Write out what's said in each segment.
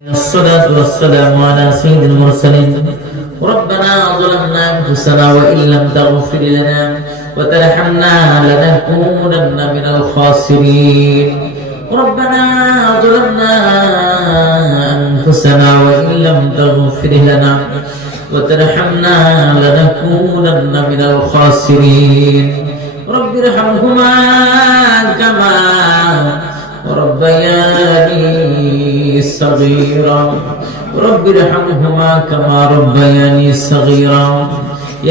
الصلاة والسلام على سيد المرسلين. ربنا ظلمنا أنفسنا وإن لم تغفر لنا وترحمنا لنكونن من الخاسرين. ربنا ظلمنا أنفسنا وإن لم تغفر لنا وترحمنا لنكونن من الخاسرين. رب ارحمهما كما ربياني صغيرا. رب ارحمهما كما ربياني صغيرا.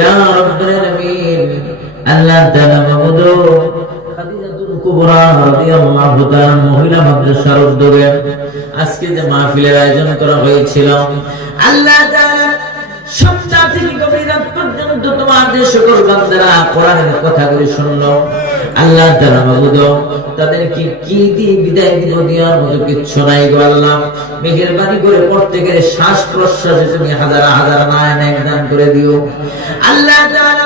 يا رب العالمين আল্লাহ তাআলা মাবুদ খাদিজাতুল কুবরা রাদিয়াল্লাহু তাআলা মহিলা মাদ্রাসার উদ্যোগে আজকে যে মাহফিলের আয়োজন করা হয়েছিল, আল্লাহ তাআলা সন্ধ্যা থেকে গভীর রাত পর্যন্ত তোমাদের সকল বান্দারা কোরআনের কথাগুলি শুনলো। আল্লাহ তাআলা মাবুদ তাদেরকে কি দিয়ে বিদায় দিব, দেওয়ার মতো কিচ্ছু নাই গো আল্লাহ। মেহেরবানি করে প্রত্যেকের শ্বাস প্রশ্বাসে তুমি হাজার হাজার নায়ক দান করে দিও আল্লাহ তাআলা।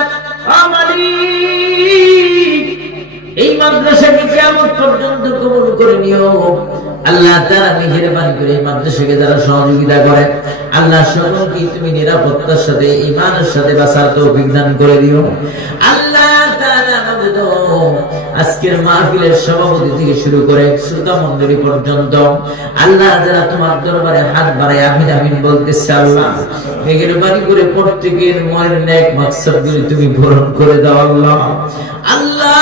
এই মাদ্রাসাকে কিয়ামত পর্যন্ত কবুল করে নিও আল্লাহ তাআলা। মেহেরবানি করে এই মাদ্রাসাকে যারা সহযোগিতা করে আল্লাহ সকলকে তুমি নিরাপত্তার সাথে ঈমানের সাথে বাঁচার তৌফিক দান করে দিও আল্লাহ তাআলা। আজকের মাহফিলের সভাপতি থেকে শুরু করে শ্রোতা মণ্ডলী পর্যন্ত আল্লাহ যারা তোমার দরবারে হাত বাড়ায় আমিন আমিন বলতেছে আল্লাহ, মেহেরবানি করে প্রত্যেকের মনের নেক মাকসাদগুলি তুমি পূরণ করে দাও আল্লাহ। আল্লাহ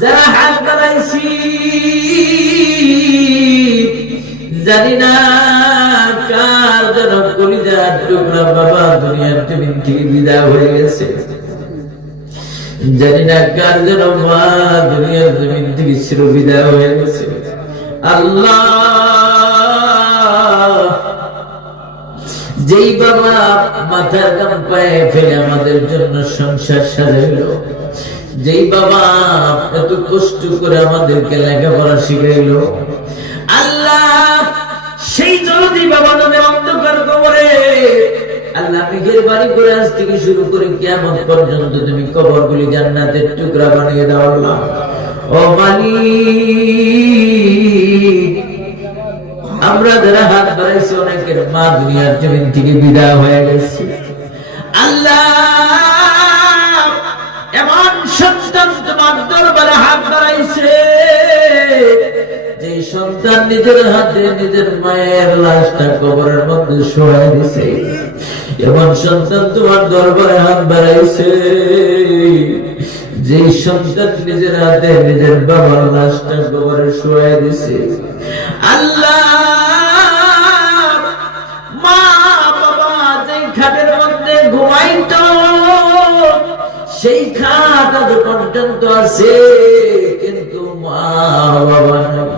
যারা হাত বাড়াইছি জানি না কার যেন কলিজার টুকরা বাবা দুনিয়ার জমিন থেকে বিদায় হয়ে গেছে, জানি না কার যেন মা দুনিয়ার জমিন থেকে চির বিদায় হয়ে গেছে। আল্লাহ যেই বাবা মাথার গাম পায়ে ফেলে আমাদের জন্য সংসার সাজাইলো, যেই বাবা এত কষ্ট করে আমাদেরকে লেখাপড়া শিখাইলো আল্লাহ, সেই জলদি বাবা নদী অন্ধকার কবরে আল্লাহ মেহেরবানি করে আজ থেকে শুরু করে কিয়ামত পর্যন্ত তুমি কবরগুলি জান্নাতের টুকরা বানিয়ে দাও আল্লাহ। ও মালিক আমরা যারা হাত বাড়াইছি অনেকের মা দুনিয়ার জমিন থেকে বিদায় হয়ে গেছে আল্লাহ। এমন সন্তান তোমার দরবারে হাত বাড়াইছে যে সন্তান নিজের হাতে নিজের মায়ের লাশটা কবরের মধ্যে শোয়া দিছে, এমন সন্তান তোমার দরবারে হাত বাড়াইছে যে সন্তান নিজের হাতে নিজের বাবার লাশটা কবরে শোয়া দিছে আল্লাহ। মা বাবা যে খাটের মধ্যে ঘুমাইতো সেই খাট আজ পর্যন্ত আছে, কিন্তু মা বাবা নাই।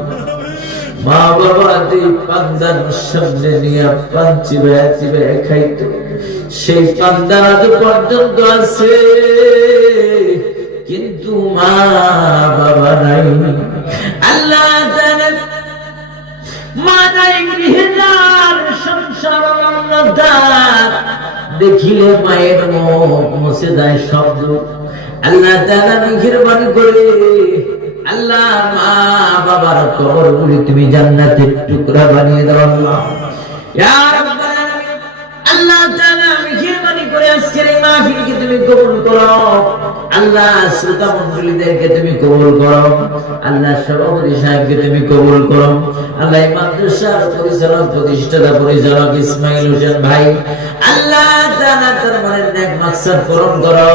মা বাবা দুই পান্দার সামনে নিয়ে পান চিবায় চিবায় খাইতো, সেই পান্দার আজ পর্যন্ত আছে, কিন্তু মা বাবা নাই আল্লাহ। মা নাই গৃহিণীর সংসার অন্নদার দেখিলে মায়ের মুখ মুছে যায় শব্দ আল্লাহ তাআলা। মেহেরবানি করে আল্লাহ মা বাবার কবরগুলি তুমি জান্নাতের টুকরা বানিয়ে দাও আল্লাহ। ইয়া রাব্বাল আলামিন আল্লাহ তাআলা মেহেরবানি করে আজকের এই মাহফিলকে তুমি কবুল করো আল্লাহ। শ্রোতা মণ্ডলীদেরকে তুমি কবুল করো আল্লাহ। সভাপতি সাহেবকে তুমি কবুল করো আল্লাহ। এই মাদ্রাসার পরিচালক প্রতিষ্ঠাতা পরিচালক ইসমাইল হোসেন ভাই আল্লাহ তাআলা তার মনের নেক মাকসাদ পূরণ করো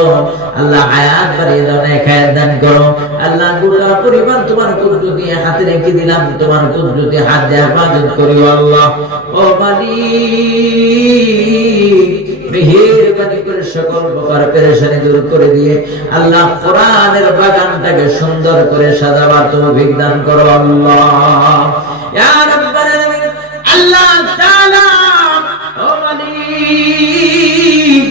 আল্লাহ। হায়াত বাড়িয়ে দাও, নেক হায়াত দান করো আল্লাহ। গোটা পরিবার তোমার কুদরতি হাতে রেখে দিলাম, তোমার কুদরতি হাত দিয়ে হেফাজত করিও আল্লাহ। ও মালিক মেহেরবানি করে সকল প্রকার পেরেশানি দূর করে দিয়ে আল্লাহ কোরআনের বাগানটাকে সুন্দর করে সাজাবার তৌফিক দান করো আল্লাহ। ইয়া রাব্বাল আলামিন আল্লাহ তাআলা ও মালিক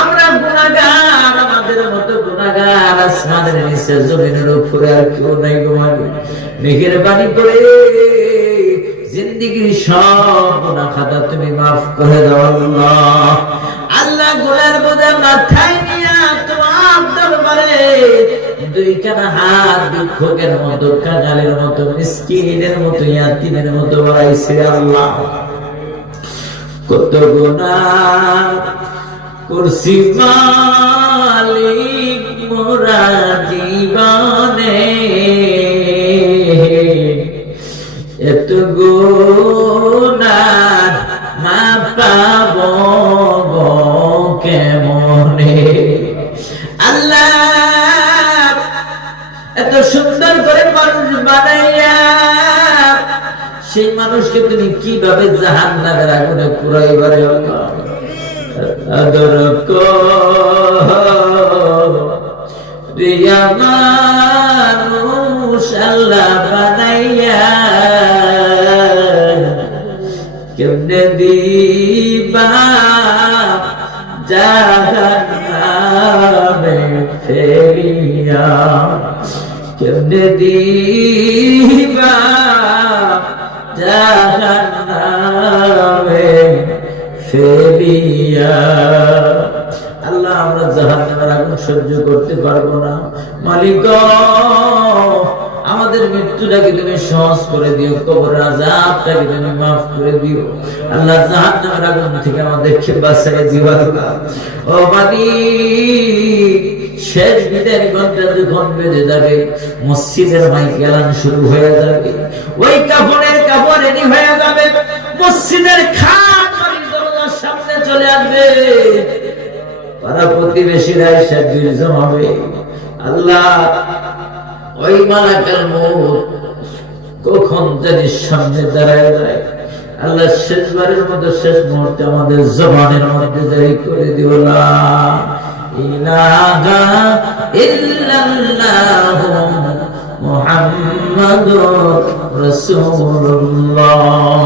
আমরা গুনাহগার, আমাদের মতো গুনাহগার আসমানের নিচে জমিনের উপরে আর কেউ নাই গো মালিক। মেহেরবানি করে জিন্দেগীর সব গুনাহ খাতা তুমি মাফ করে দাও আল্লাহ। আল্লাহ গুনাহের বোঝা মাথায় নিয়ে তোমার দরবারে দুইখানা হাত ভিক্ষুকের মতো, কাঙালের মতো, মিসকিনের মতো, ইয়াতীমের মতো বাড়াইছে আল্লাহ। কত গুনাহ করছি মালিক মোরা জীবনে, এত গুনাহ মাপ পাবো কেমনে। আল্লাহ এত সুন্দর করে মানুষ বানাইয়া সেই মানুষকে তুমি কিভাবে জাহান্নামের আগুনে পুরাইবারে আদর রিয়া মানুষ আল্লাহ বানাইয়া কেমনে দিবা জাহান্নামে ফেলিয়া, কেমনে দিবা জাহান্নামে ফেলিয়া। আল্লাহ আমরা জাহান্নামের আগুন সহ্য করতে পারবো না। মালিক আমাদের মৃত্যুটাকে তুমি সহজ করে দিও, কবরের আযাবটাকে তুমি মাফ করে দিও। আল্লাহ জাহান্নামের আগুন থেকে আমাদেরকে বাঁচিয়ে দিও আল্লাহ। ও মালিক শেষ বিদায়ের ঘন্টা যখন বেজে যাবে, মসজিদের মাইক এলান শুরু হয়ে যাবে, ওই কাফনের কাপড় রেডি হয়ে যাবে, মসজিদের খাট বাড়ির দরজার সামনে চলে আসবে, পাড়া প্রতিবেশীরা এসে ভিড় জমাবে। আল্লাহ ওই মালাকুল মউত কখন জানি সামনে দাঁড়ায় যায়। আল্লাহ শেষবারের মতো শেষ মুহূর্তে আমাদের জবানের মধ্যে জারি করে দিও লা ইলাহা ইল্লাল্লাহু মুহাম্মাদুর রাসূলুল্লাহ।